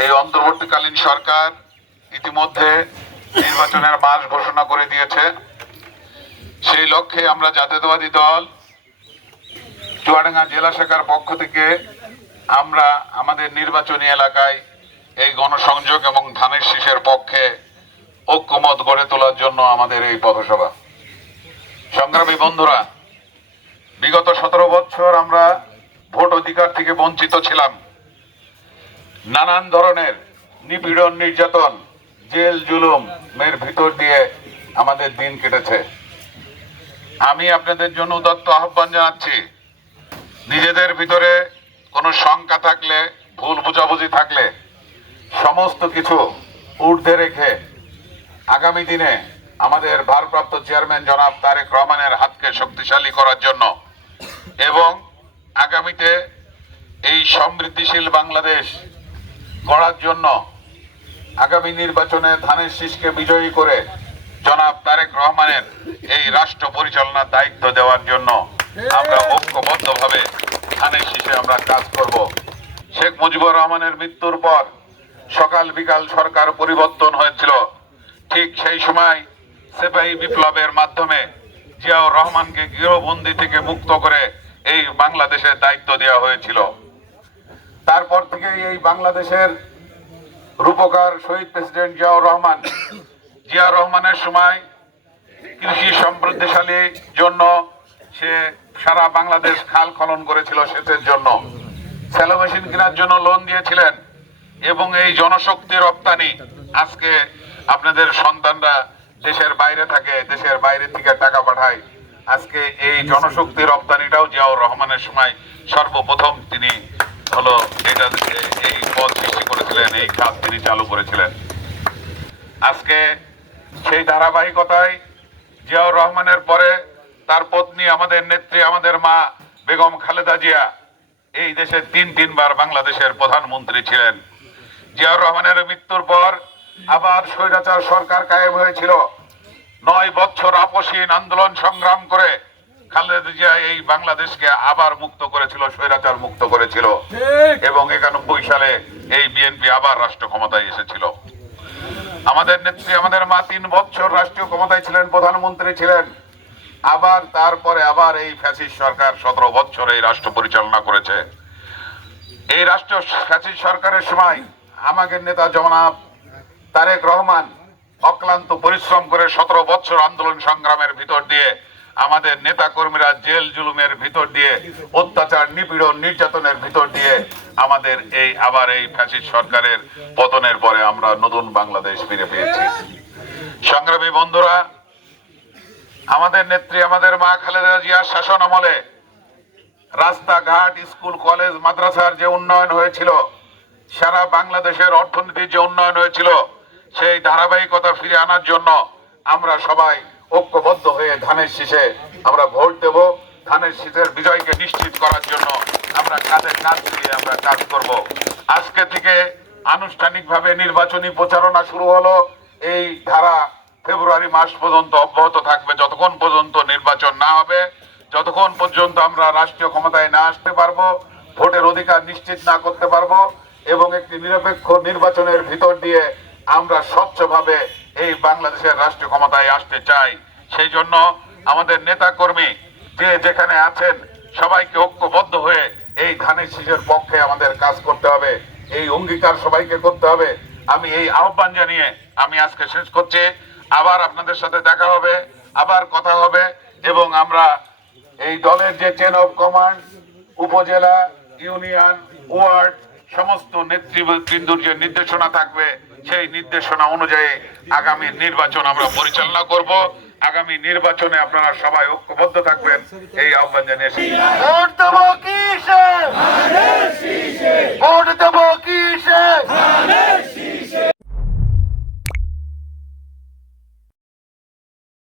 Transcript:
এই অন্তর্বর্তীকালীন সরকার ইতিমধ্যে নির্বাচনের মাস ঘোষণা করে দিয়েছে। সেই লক্ষ্যে আমরা জাতীয়তাবাদী দল চুয়াডাঙ্গা জেলা শাখার পক্ষ থেকে আমরা আমাদের নির্বাচনী এলাকায় এই গণসংযোগ এবং ধানের শীষের পক্ষে ঐক্যমত গড়ে তোলার জন্য আমাদের এই পথসভা। সংগ্রামী বন্ধুরা, বিগত সতেরো বছর আমরা ভোট অধিকার থেকে বঞ্চিত ছিলাম। নানান ধরনের নিপীড়ন, নির্যাতন, জেল, জুলুম এর ভিতর দিয়ে আমাদের দিন কেটেছে। আমি আপনাদের জন্য উদত্ত আহ্বান জানাচ্ছি, নিজেদের ভিতরে কোনো শঙ্কা থাকলে, ভুল বোঝাবুঝি থাকলে, সমস্ত কিছু ঊর্ধ্বে রেখে আগামী দিনে আমাদের ভারপ্রাপ্ত চেয়ারম্যান জনাব তারেক রহমানের হাতকে শক্তিশালী করার জন্য এবং আগামীতে এই সমৃদ্ধিশীল বাংলাদেশ গড়ার জন্য আগামী নির্বাচনে ধানের শীষকে বিজয়ী করে জনাব তারেক রহমানের এই রাষ্ট্র পরিচালনার দায়িত্ব দেওয়ার জন্য আমরা ঐক্যবদ্ধভাবে ধানের শীষে আমরা কাজ করব। শেখ মুজিবুর রহমানের মৃত্যুর পর সকাল বিকাল সরকার পরিবর্তন হয়েছিল। ঠিক সেই সময় সেপাহী বিপ্লবের মাধ্যমে জিয়াউর রহমানকে গৃহবন্দী থেকে মুক্ত করে এই বাংলাদেশের দায়িত্ব দেওয়া হয়েছিল। তারপর থেকে এই বাংলাদেশের রূপকার শহীদ প্রেসিডেন্ট জিয়াউর রহমান, জিয়া রহমানের সময় কৃষি সমৃদ্ধিশালী জন্য সে সারা বাংলাদেশ খাল খনন করেছিল সেচের জন্য। স্যালো মেশিন কেনার জন্য লোন দিয়েছিলেন এবং এই জনশক্তি রপ্তানি আজকে আপনাদের সন্তানরা দেশের বাইরে থাকে, দেশের বাইরে থেকে টাকা পাঠায়। আজকে এই জনশক্তি রপ্তানিটাও জিয়াউর রহমানের সময় সর্বপ্রথম তিনি হলো এটা এই পদ সৃষ্টি করেছিলেন, এই খাত তিনি চালু করেছিলেন। আজকে সেই ধারাবাহিকতায় জিয়াউর রহমানের পরে তার পত্নী, আমাদের নেত্রী, আমাদের মা বেগম খালেদা জিয়া এই দেশে তিন তিনবার বাংলাদেশের প্রধানমন্ত্রী ছিলেন। জিয়াউর রহমানের মৃত্যুর পর আবার স্বৈরাচার সরকার কায়েম হয়েছিল। নয় বছর আপসীন আন্দোলন সংগ্রাম করে খালেদা জিয়া এই বাংলাদেশকে আবার মুক্ত করেছিল স্বৈরাচার মুক্ত করেছিল। এবং একানব্বই সালে এই বিএনপি আবার রাষ্ট্র ক্ষমতায় এসেছিল। আমাদের নেত্রী আমাদের মা তিন বছর রাষ্ট্রীয় ক্ষমতায় ছিলেন প্রধানমন্ত্রী ছিলেন। আবার তারপরে আবার এই ফ্যাসিস্ট সরকার সতেরো বছর এই রাষ্ট্র পরিচালনা করেছে। এই রাষ্ট্র ফ্যাসিস্ট সরকারের সময় আমাদের নেতা জনাব তারেক রহমান অক্লান্ত পরিশ্রম করে সতেরো বছর আন্দোলন সংগ্রামের ভিতর দিয়ে আমাদের নেতা কর্মীরা জেল জুলুমের ভিতর দিয়ে, অত্যাচার, নিপীড়ন, নির্যাতনের ভিতর দিয়ে আমাদের এই আবার এই ফ্যাসিস্ট সরকারের পতনের পরে আমরা নতুন বাংলাদেশ ফিরে পেয়েছি। সংগ্রামী বন্ধুরা, আমাদের নেত্রী, আমাদের মা খালেদা জিয়ার শাসন আমলে রাস্তাঘাট, স্কুল, কলেজ, মাদ্রাসার যে উন্নয়ন হয়েছিল, সারা বাংলাদেশের অর্থনীতির যে উন্নয়ন হয়েছিল, সেই ধারাবাহিকতা ফিরে আনার জন্য আমরা সবাই ঐক্যবদ্ধ হয়ে ধানের শীষে আমরা ভোট দেব। ধানের শীষের বিজয়কে নিশ্চিত করার জন্য আমরা কাঁধে কাঁধ দিয়ে আমরা কাজ করব। আজকে থেকে আনুষ্ঠানিকভাবে নির্বাচনী প্রচারণা শুরু হলো। এই ধারা ফেব্রুয়ারি মাস পর্যন্ত অব্যাহত থাকবে। যতক্ষণ পর্যন্ত নির্বাচন না হবে, যতক্ষণ পর্যন্ত আমরা রাষ্ট্রীয় ক্ষমতায় না আসতে পারব, ভোটের অধিকার নিশ্চিত না করতে পারব এবং একটি নিরপেক্ষ নির্বাচনের ভিতর দিয়ে আমরা স্বচ্ছভাবে এই বাংলাদেশের রাষ্ট্রীয় ক্ষমতায় আসতে চাই। সেই জন্য আমাদের নেতা কর্মী যে যেখানে আছেন, সবাইকে ঐক্যবদ্ধ হয়ে এই ধানের শীষের পক্ষে আমাদের কাজ করতে হবে। এই অঙ্গীকার সবাইকে করতে হবে। আমি এই আহ্বান জানিয়ে আমি আজকে শেষ করছি। আবার আপনাদের সাথে দেখা হবে, আবার কথা হবে এবং আমরা এই দলের যে chain of command upazila union ward সমস্ত নেতৃবৃন্দুর যে নির্দেশনা থাকবে সেই নির্দেশনা অনুযায়ী আগামী নির্বাচন আমরা পরিচালনা করব, আগামী নির্বাচনে আপনারা সবাই ঐক্যবদ্ধ থাকবেন, এই আহ্বান জানিয়ে ভোট দেবো কিসে